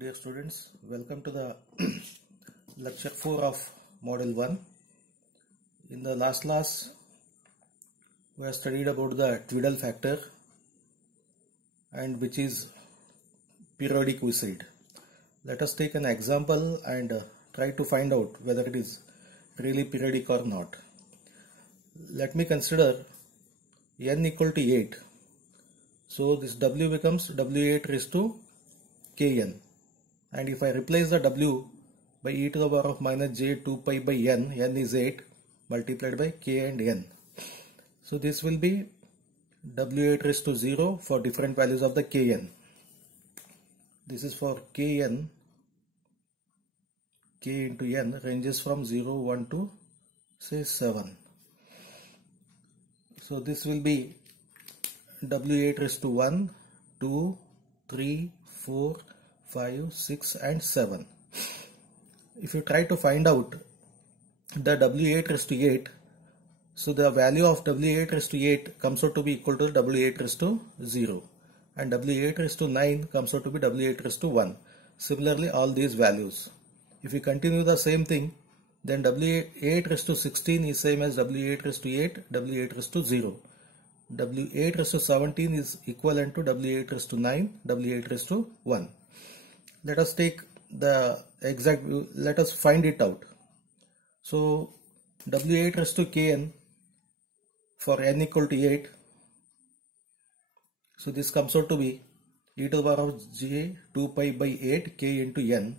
Dear students, welcome to the lecture 4 of model 1. In the last class, we have studied about the Tweedle factor and which is periodic we said. Let us take an example and try to find out whether it is really periodic or not. Let me consider n equal to 8. So this w becomes w8 raised to kn. And if I replace the w by e to the power of minus j 2 pi by n is 8 multiplied by k and n. So this will be w8 raised to 0 for different values of the kn. This is for kn, k into n ranges from 0, 1 to say 7. So this will be w8 raised to 1, 2, 3, 4, 5, 6 and 7. If you try to find out the w8 raised to 8, so the value of w8 raised to 8 comes out to be equal to w8 raised to 0 and w8 raised to 9 comes out to be w8 raised to 1. Similarly all these values. If we continue the same thing, then w8 raised to 16 is same as w8 raised to 8, w8 raised to 0. w8 raised to 17 is equivalent to w8 raised to 9, w8 raised to 1. Let us take the exact, let us find it out. So w8 raised to kn for n equal to 8. So this comes out to be e to the power of j 2 pi by 8 k into n.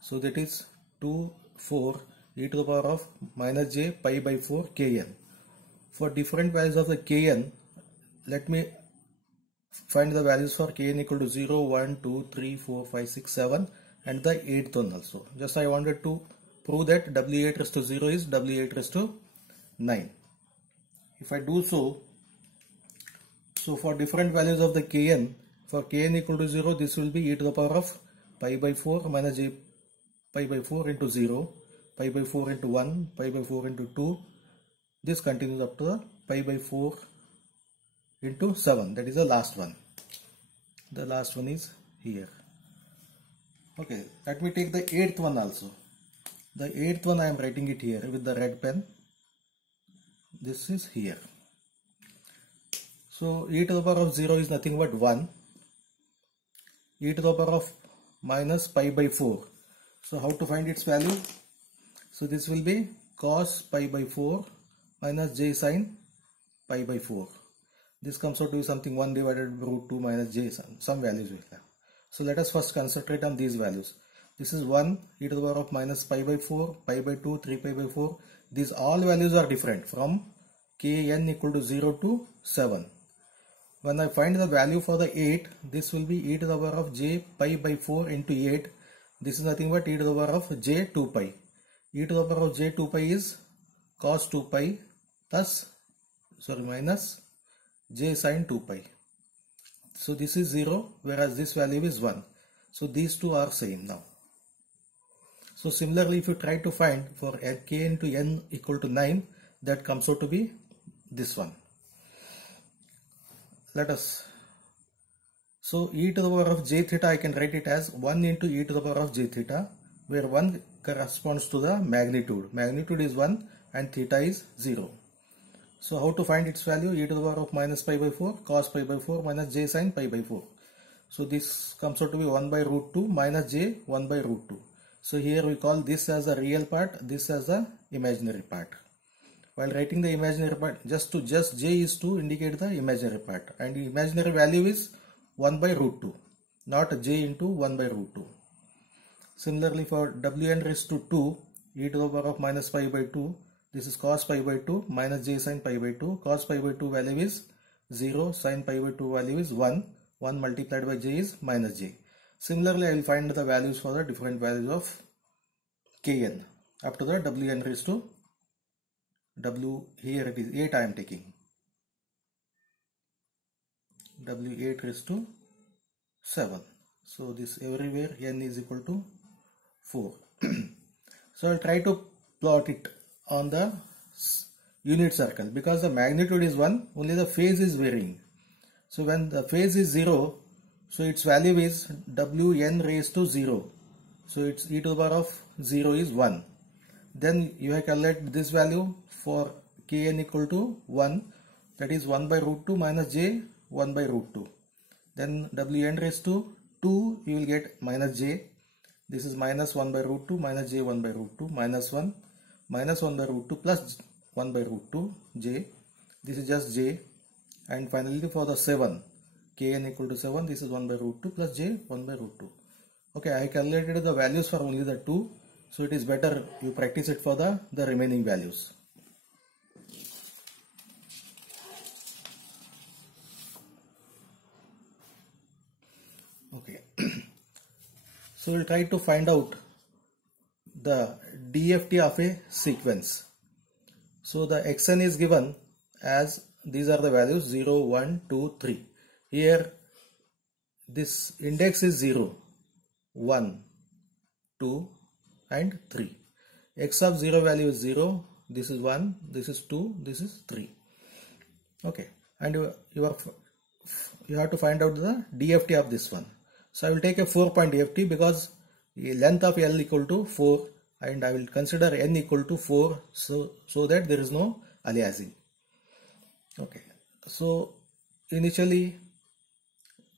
So that is 2, 4 e to the power of minus j pi by 4 kn. For different values of the kn, let me find the values for kn equal to 0, 1, 2, 3, 4, 5, 6, 7 and the 8th one also. Just I wanted to prove that w8 raised to 0 is w8 raised to 9. If I do so, for different values of the kn, for kn equal to 0, this will be e to the power of pi by 4 minus j pi by 4 into 0, pi by 4 into 1, pi by 4 into 2. This continues up to the pi by 4 into 7. That is the last one. The last one is here. Okay, let me take the 8th one also. The 8th one I am writing it here with the red pen. This is here. So e to the power of 0 is nothing but 1. E to the power of minus pi by 4. So how to find its value? So this will be cos pi by 4 minus j sin pi by 4. This comes out to be something 1 divided by root 2 minus j, some values will have. So let us first concentrate on these values. This is 1 e to the power of minus pi by 4, pi by 2, 3 pi by 4. These all values are different from kn equal to 0 to 7. When I find the value for the 8, this will be e to the power of j pi by 4 into 8. This is nothing but e to the power of j 2 pi. E to the power of j 2 pi is cos 2 pi plus minus j sin 2 pi. So this is 0 whereas this value is 1. So these two are same now. So similarly if you try to find for k into n equal to 9, that comes out to be this one. Let us. So e to the power of j theta I can write it as 1 into e to the power of j theta, where 1 corresponds to the magnitude. Magnitude is 1 and theta is 0. So how to find its value? E to the power of minus pi by 4 cos pi by 4 minus j sin pi by 4. So this comes out to be 1 by root 2 minus j 1 by root 2. So here we call this as the real part, this as the imaginary part. While writing the imaginary part, just j is to indicate the imaginary part, and the imaginary value is 1 by root 2, not j into 1 by root 2. Similarly for wn raised to 2 e to the power of minus pi by 2, this is cos pi by 2 minus j sin pi by 2. Cos pi by 2 value is 0, sin pi by 2 value is 1. 1 multiplied by j is minus j. Similarly, I will find the values for the different values of kn up to the wn raised to w, here it is 8 I am taking. w8 raised to 7. So this everywhere n is equal to 4. So I will try to plot it on the unit circle because the magnitude is 1, only the phase is varying. So when the phase is 0, So its value is Wn raised to 0. So its e to the power of 0 is 1. Then you have calculated this value for Kn equal to 1, that is 1 by root 2 minus j 1 by root 2. Then Wn raised to 2 you will get minus j. This is minus 1 by root 2 minus j 1 by root 2 minus 1 by root 2 plus 1 by root 2 j. This is just j. And finally for the 7, Kn equal to 7, this is 1 by root 2 plus j 1 by root 2. Okay, I calculated the values for only the 2. So it is better you practice it for the remaining values. Okay. So we'll try to find out the DFT of a sequence. So the xn is given as these are the values 0, 1, 2, 3. Here this index is 0, 1, 2 and 3. X of 0 value is 0, this is 1, this is 2, this is 3. Okay, and you have to find out the DFT of this one. So I will take a 4-point DFT because the length of L equal to 4 and I will consider n equal to 4 so that there is no aliasing. Okay, so initially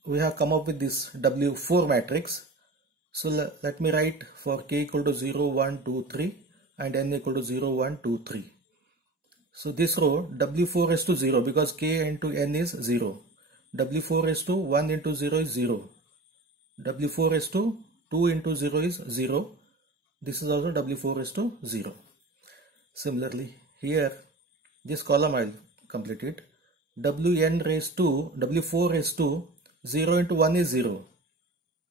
we have come up with this W4 matrix. So let me write for k equal to 0, 1, 2, 3 and n equal to 0, 1, 2, 3. So this row W4 is to 0 because k into n is 0. W4 is to 1 into 0 is 0. W4 is to 2 into 0 is 0. This is also W4 is to 0. Similarly here this column I will complete it. Wn raised to W4 is to 0 into 1 is 0.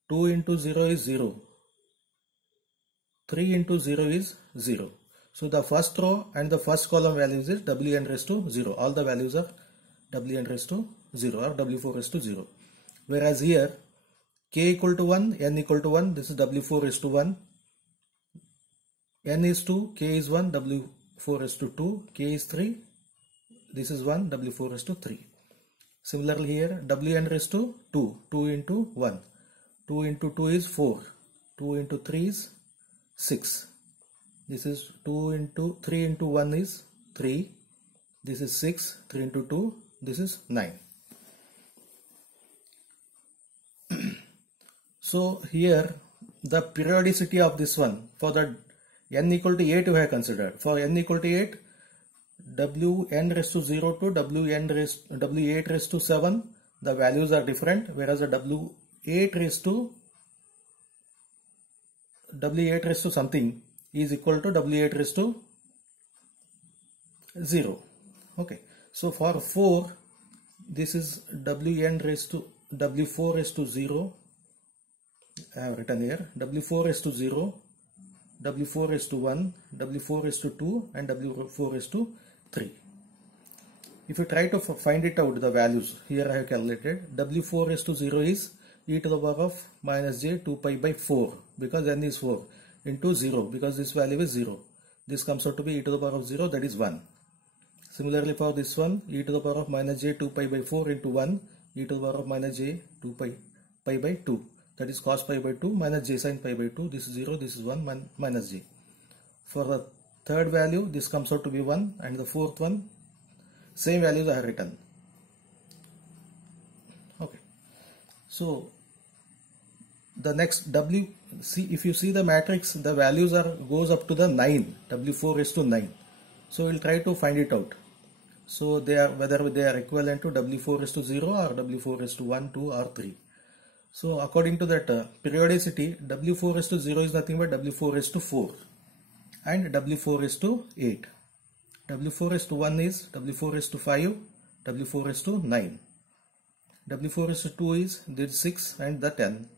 2 into 0 is 0. 3 into 0 is 0. So the first row and the first column values is Wn raised to 0. All the values are Wn raised to 0 or W4 raised to 0. Whereas here k equal to 1, n equal to 1, this is W4 raised to 1. N is 2, k is 1, W4 raised to 2, k is 3, this is 1, W4 raised to 3. Similarly here Wn raised to 2, 2 into 1. 2 into 2 is 4, 2 into 3 is 6, this is 2 into 3 into 1 is 3, this is 6, 3 into 2, this is 9. So here the periodicity of this one for the n equal to 8 we have considered. For n equal to 8, Wn raised to 0 to W8 raised to 7, the values are different, whereas the W8 raised to something is equal to W8 raised to 0. Okay, so for 4 this is Wn raised to W4 raised to 0. I have written here W4 raised to 0, W4 raised to 1, W4 raised to 2 and W4 raised to 3. If you try to find it out, the values here I have calculated. W4 raised to 0 is e to the power of minus j 2 pi by 4 because n is 4 into 0 because this value is 0. This comes out to be e to the power of 0, that is 1. Similarly for this one, e to the power of minus j 2 pi by 4 into 1, e to the power of minus j 2 pi by 2, that is cos pi by 2 minus j sin pi by 2, this is 0, this is 1 minus j. For the third value this comes out to be 1 and the fourth one same values I have written. Okay, so the next if you see the matrix, the values goes up to the 9, W4 is to 9. So we'll try to find it out. So whether they are equivalent to W4 is to 0 or W4 is to 1, 2 or 3. So according to that periodicity, W4 is to 0 is nothing but W4 is to 4 and W4 is to 8. W4 is to 1 is W4 is to 5, W4 is to 9. W4 is to 2 is this 6 and the 10.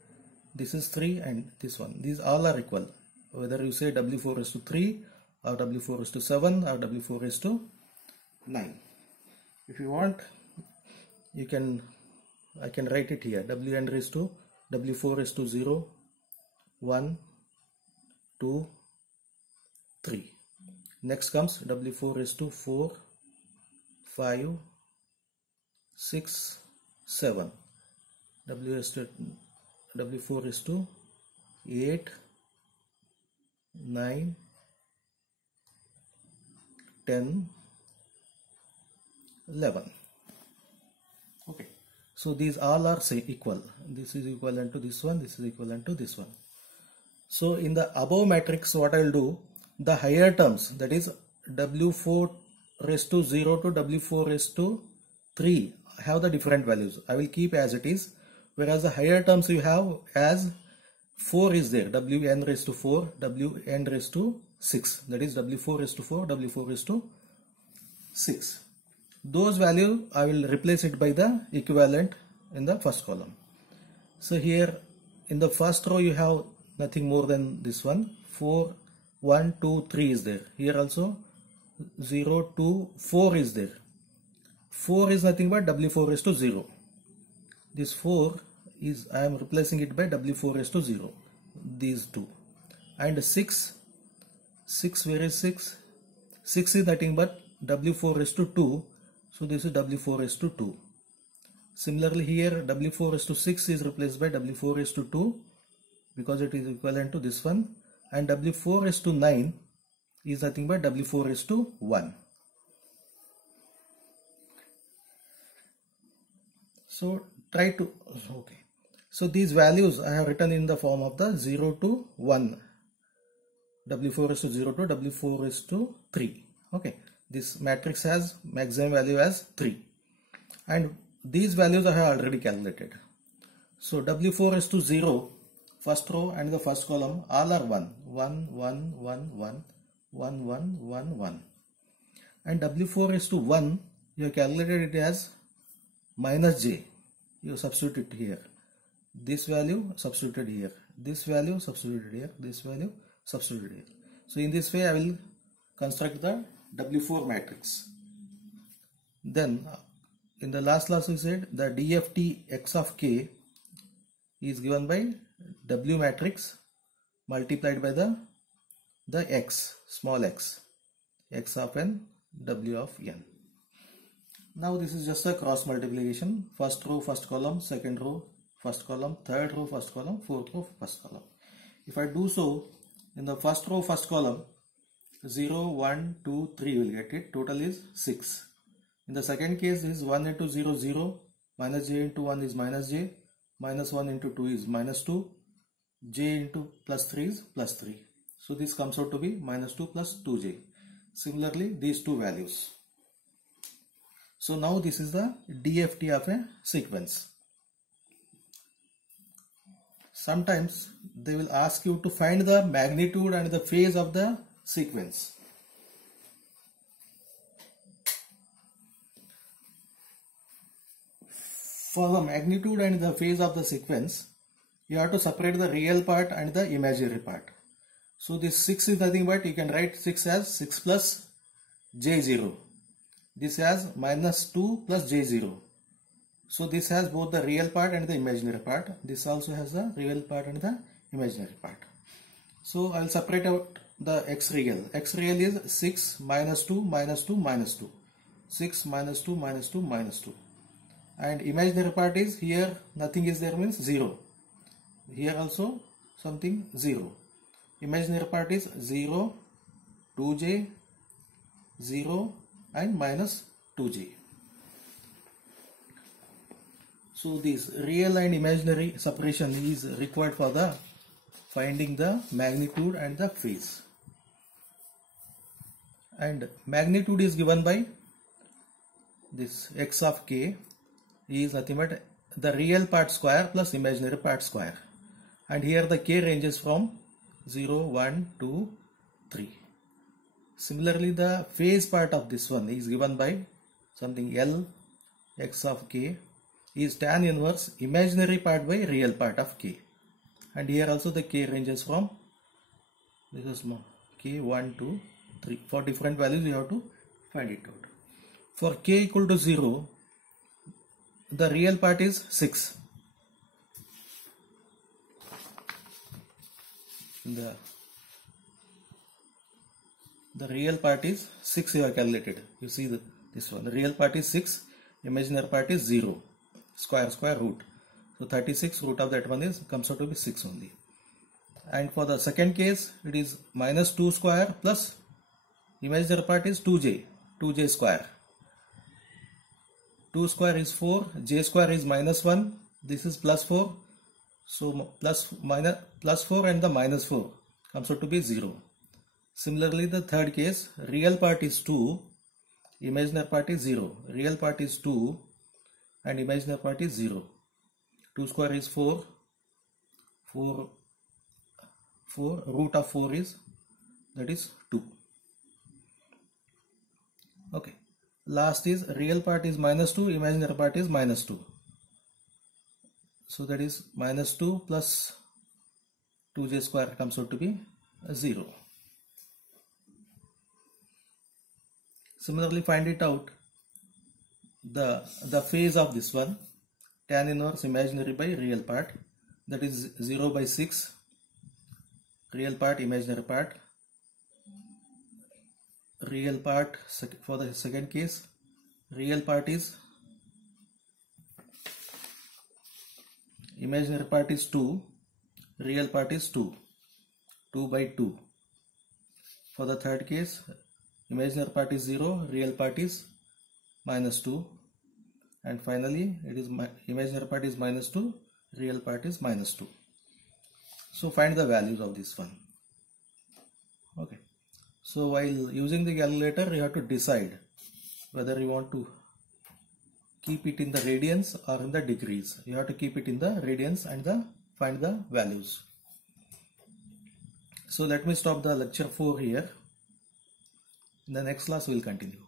This is 3 and this one. These all are equal. Whether you say W4 is to 3 or W4 is to 7 or W4 is to 9. If you want, I can write it here. Wn raised to W4 is to 0, 1, 2, 3. Next comes W4 is to 4, 5, 6, 7. W4 is to 8, 9, 10, 11. Okay, so these all are say equal. This is equivalent to this one, this is equivalent to this one. So in the above matrix, what I will do, the higher terms, that is W4 raised to 0 to W4 raised to 3, have the different values. I will keep as it is, whereas the higher terms you have as 4 is there, Wn raised to 4, Wn raised to 6, that is W4 raised to 4, W4 raised to 6. Those values I will replace it by the equivalent in the first column. So here in the first row you have nothing more than this one, 4, 1, 2, 3 is there. Here also 0, 2, 4 is there. 4 is nothing but W4 raised to 0. This 4 is, I am replacing it by W4 raised to 0. These two. And 6, where is 6? 6 is nothing but W4 raised to 2. So this is W4 raised to 2. Similarly here W4 raised to 6 is replaced by W4 raised to 2 because it is equivalent to this one. And W4 raised to 9 is nothing but W4 raised to 1. So try to, okay. So these values I have written in the form of the 0 to 1. W4 raised to 0 to W4 raised to 3. Okay. This matrix has maximum value as 3. And these values I have already calculated. So W4 raised to 0, first row and the first column all are 1. 1, 1, 1, 1, 1, 1, 1, 1. And W4 raised to 1, you have calculated it as minus j. You substitute it here. This value substituted here. This value substituted here. This value substituted here. So in this way I will construct the W4 matrix. Then in the last class we said the DFT x of k is given by W matrix multiplied by the x, small x of n, W of n. Now this is just a cross multiplication. First row, first column, second row, first column, third row, first column, fourth row, first column. If I do so, in the first row, first column, 0, 1, 2, 3 will get it. Total is 6. In the second case is 1 into 0, 0. Minus j into 1 is minus j. Minus 1 into 2 is minus 2. J into plus 3 is plus 3. So this comes out to be minus 2 plus 2j. Similarly, these two values. So now this is the DFT of a sequence. Sometimes they will ask you to find the magnitude and the phase of the sequence. For the magnitude and the phase of the sequence, you have to separate the real part and the imaginary part. So this 6 is nothing but, you can write 6 as 6 plus j0. This has minus 2 plus j0. So this has both the real part and the imaginary part. This also has the real part and the imaginary part. So I will separate out the x real. X real is 6 minus 2 minus 2 minus 2. 6 minus 2 minus 2 minus 2. And imaginary part is here nothing is there means 0. Here also something 0. Imaginary part is 0, 2j, 0 and minus 2j. So this real and imaginary separation is required for the finding the magnitude and the phase. And magnitude is given by this x of k is nothing but the real part square plus imaginary part square. And here the k ranges from 0, 1, 2, 3. Similarly, the phase part of this one is given by something L x of k is tan inverse imaginary part by real part of k. And here also the k ranges from, this is k 1, 2, 3. For different values you have to find it out. For k equal to 0, the real part is 6. The real part is 6 you have calculated. You see this one. The real part is 6, imaginary part is 0. Square root. So 36 root of that one is comes out to be 6 only. And for the second case, it is minus 2 square plus imaginary part is 2j square. 2 square is 4, j square is minus 1, this is plus 4. So plus 4 and the minus 4 comes out to be 0. Similarly, the third case, real part is 2, imaginary part is 0. Real part is 2 and imaginary part is 0. 2 square is 4, root of 4 is, that is 2. Okay. Last is real part is minus 2, imaginary part is minus 2. So that is minus 2 plus 2j square comes out to be 0. Similarly, find it out the phase of this one, tan inverse imaginary by real part, that is 0 by 6, real part imaginary part. Real part for the second case, real part is, imaginary part is 2, real part is 2 by 2. For the third case, imaginary part is 0, real part is minus 2, and finally it is imaginary part is minus 2, real part is minus 2. So find the values of this one. Okay. So while using the calculator, you have to decide whether you want to keep it in the radians or in the degrees. You have to keep it in the radians and find the values. So let me stop the lecture 4 here. In the next class we will continue.